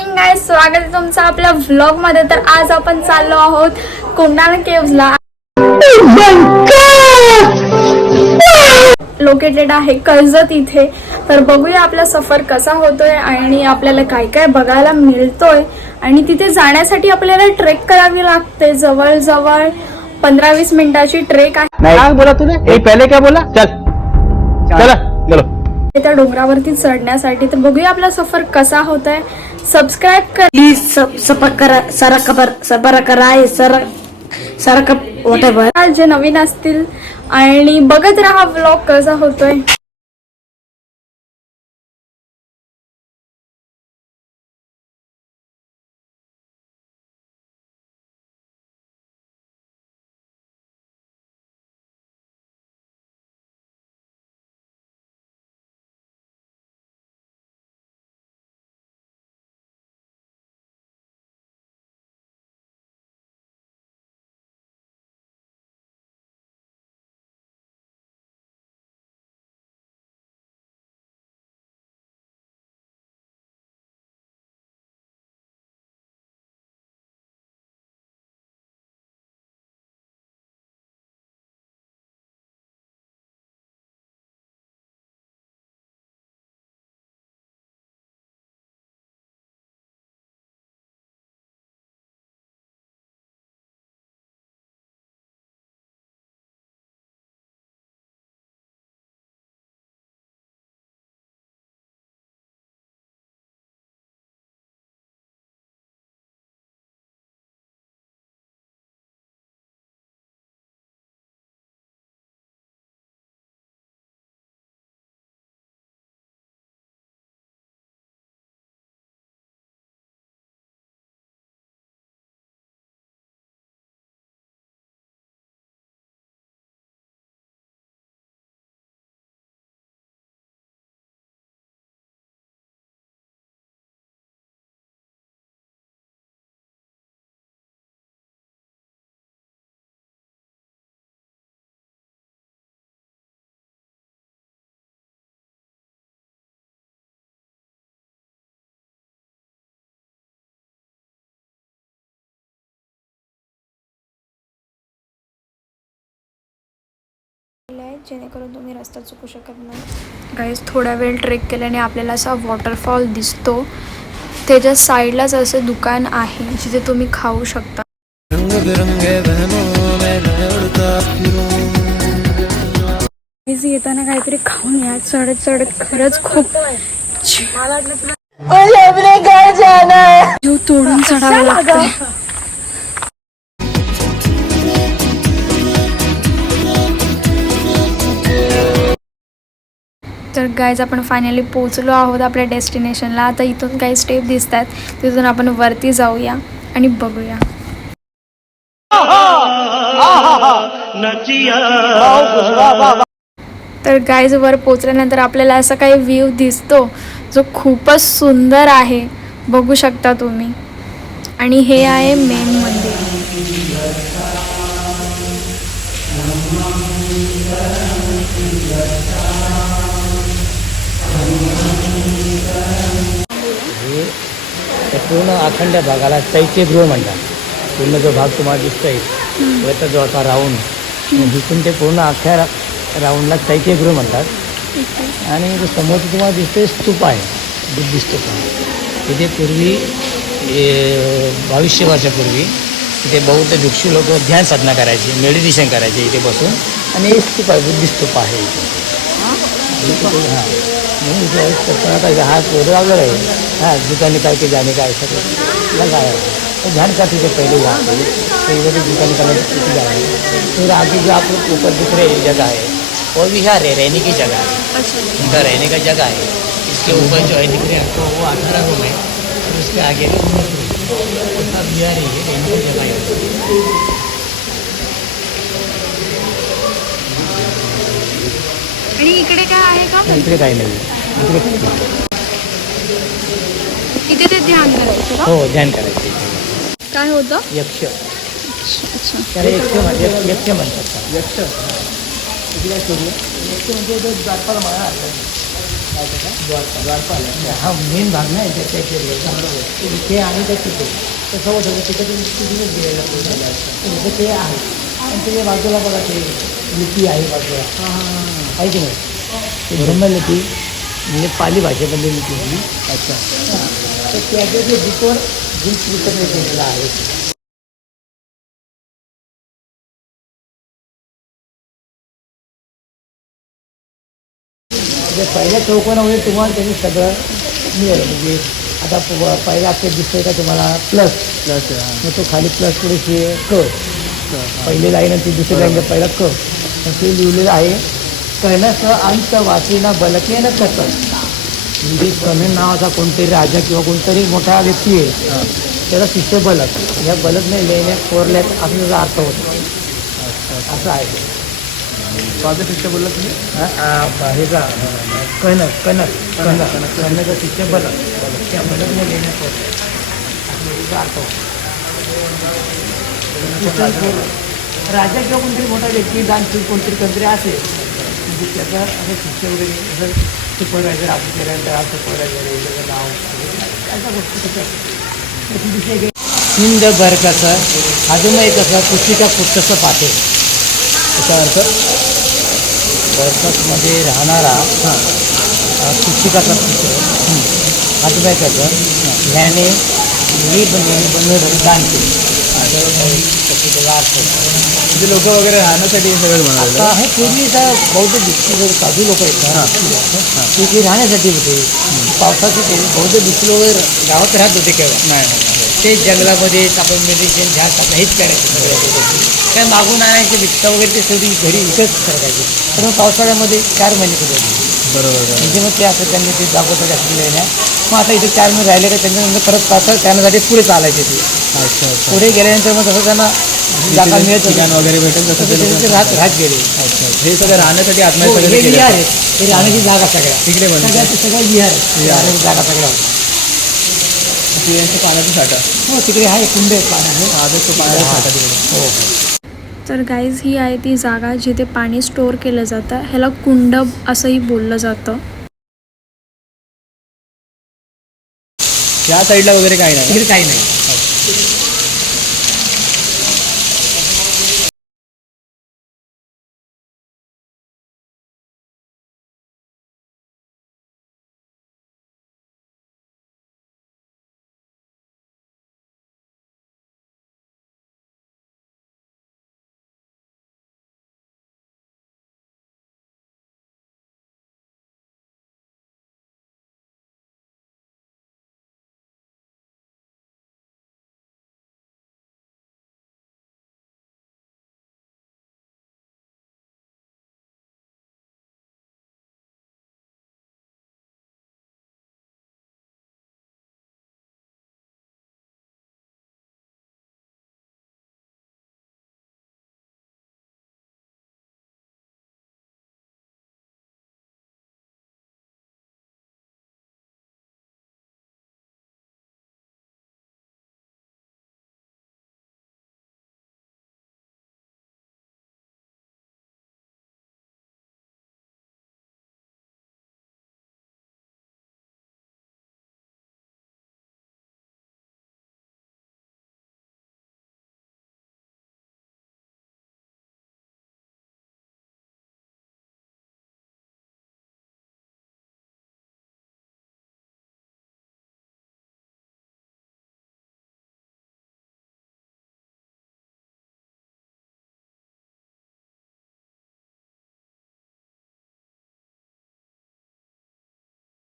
Morning guys, स्वागत आहे तुमचं आपल्या व्लॉग मध्ये। तर आज आपण चाललो आहोत कोंडाणा केव्जला। लोकेटेड आहे कर्जत इथे। तर बघूया आपला सफर कसा होतोय आणि आपल्याला काय काय बघायला मिळतोय। आणि तिथे जाण्यासाठी आपल्याला ट्रेक करावी लागते, जवळ 15-20 मिनिटाची ट्रेक आहे। नहीं बोला तूने? पहले क्या बोला? चल चला चलो त्या डोंगरावरती चढण्यासाठी। तर बघूया आपला सफर कसा होतोय। सबस्क्राइब कर प्लीज सबस्क्राइब करा, सबस्क्राइब करा, जे नवीन असतील आणि बघत राहा व्लॉग कसा होतोय। जेणेकरून तुम्ही रस्ता चुकू शकत नाही। गाइस, थोडा वेळ ट्रेक केल्याने आपल्याला असा वॉटरफॉल दिसतो। त्याच्या साईडलाच असं दुकान आहे जिथे तुम्ही खाऊ शकता। येताना काहीतरी खाऊन या। चढत खरंच खूप जीव तोडून चढावं लागतं। तर गाइज, आपण फायनली पोहोचलो आहोत आपल्या डेस्टिनेशनला। आता इथून काही स्टेप दिसतात, तिथून आपण वरती जाऊया आणि बघूया। तर गाइज, वर पोहोचल्यानंतर आपल्याला असा काही व्ह्यू दिसतो जो खूपच सुंदर आहे, बघू शकता तुम्ही। आणि हे आहे मेन मंदिर। पूर्ण अखंड भागाला चैत्यगृह म्हणतात। पूर्ण जो भाग तुम्हाला दिसतोय वरचा जो आता राऊंड, जिथून ते पूर्ण अख्ख्या राऊंडला चैत्यगृह म्हणतात। आणि जो समोर तुम्हाला दिसतोय स्तूप आहे, बुद्धिस्ट स्तूप आहे। तिथे पूर्वी 2200 वर्षापूर्वी तिथे बौद्ध भिक्षू लोक ध्यान साधना करायचे, मेडिटेशन करायचे इथे बसून। आणि हे स्तूप आहे, बुद्धिस्ट स्तूप आहे इथे। हां, म्हणून इथे हा प्रोग्राम आहे। हाँ, दुकानी करके जाने का ऐसा लगा है। तो ध्यान करते थे पहले यहाँ पे, तो इधर दुकान करने की जा रहे हैं। फिर आगे जो आप लोग ऊपर दिख रहे जगह है वो विहार है, रहने की जगह है। उनका रहने का जगह है। इसके ऊपर जो है दिख रहे हैं आपको, वो 18 रूम है। और उसके आगे उतना विहार है, ये रहने की जगह है। आणि इकडे काय आहे का? इकडे काही नाही, इथे ते ध्यान करायचं का? हो, ध्यान करायचं। काय होतं? यक्ष। अच्छा, त्याला यक्ष म्हणतात। यक्ष इकडे यक्ष म्हणजे जातपाला म्हणा हा मेन भाग नाही त्याच्या इथे आणि त्या तिथे तसं होतं तिथे तिथूनच गेलेलं इथे ते आहे आणि त्याच्या बाजूला बघा ते लिपी आहे बाजूला आहे की नाही ते ब्रह्मलिपी म्हणजे पाली भाषेमधली लिपी ही. अच्छा तर त्याचे जे बुकवर जिन्स विकत केलेलं आहे. म्हणजे पहिल्या चौकोनामध्ये तुम्हाला त्यांनी सगळं मिळेल. म्हणजे आता पहिल्या अक्षर दिसतोय का तुम्हाला प्लस मग तो खाली प्लस पुढे क पहिली लाईन आणि ती दुसरी लाईन पहिला क मग ते लिहिलेलं आहे कणस अंत वाचीना बलके न कसं. म्हणजे कणन नावाचा कोणतरी राजा किंवा कोणतरी मोठा व्यक्ती आहे त्याला शिष्य बलक या बलक नाही लिहिण्यात कोरल्यात असं त्याचा अर्थ होतो. असं आहे माझं शिष्य बोलला तुम्ही ह्याचा कणक कणक कणक कणकाचा शिष्य बलक त्या बलकने लिहिण्यात होतो अर्थ होतो. राजा किंवा कोणतरी मोठा व्यक्ती दानशूर कोणतरी कोणतरी असेल म्हणजे त्याचा असं शिष्य वगैरे असं सुपरवायझर आपण केल्यानंतर आज सुपरवायझर त्याचं नाव अशा गोष्टी कसं हिंद भर कसं अजूनही कसं पुस्तिका पुस्तकं पाठे त्याचा अर्थ बरकसमध्ये राहणारा पुस्तिकाचा पुस्तक अजूनही कसं ह्याने मी बनवून दान केलं त्याचा अर्थ म्हणजे लोक वगैरे राहण्यासाठी हे सगळं बनवलं आता हे पूर्वीचा बौद्ध भिक्षू साधू लोक आहेत तिथे राहण्यासाठी होते. पावसाचे ते बौद्ध भिक्षू वगैरे गावात राहत होते केव्हा नाही ते जंगलामध्ये आपण मेडिटेशन ध्यान साधना हेच करायचे सगळ्या काय मागून आणायचे भिक्षा वगैरे ते सगळी घरी विकत करायचे. तर मग पावसाळ्यामध्ये 4 महिने कुठे बरोबर म्हणजे मग ते असं त्यांनी ते दाखवतात असलेलं आहे ना. मग आता इथे 4 महिने राहिले का त्यांच्यानंतर परत पावसाळ्यात त्यासाठी पुढे चालायचे ते. अच्छा अच्छा पुढे गेल्यानंतर मग तसं त्यांना जागा मिळत ठिकाण वगैरे भेटेल तसं ते ते लोकं- राहत गेले. अच्छा हे सगळं राहण्यासाठी आत्मा हो, सगळं हे केलं विहार आहेत हे राहण्याची जागा सगळ्या तिकडे बनवलं सगळ्यात सगळ्या विहार आहेत. राहण्याची जागा सगळ्या होत्या. पिण्याचं पाण्याचा साठा हो तिकडे आहे कुंड आहेत पाण्याचे. आजच तो पाण्याचा साठा तिकडे हो तर गाईज ही आहे ती जागा जिथे पाणी स्टोअर केलं जातं. ह्याला कुंड असंही बोललं जातं. त्या साईडला वगैरे काही नाही तिकडे काही नाही.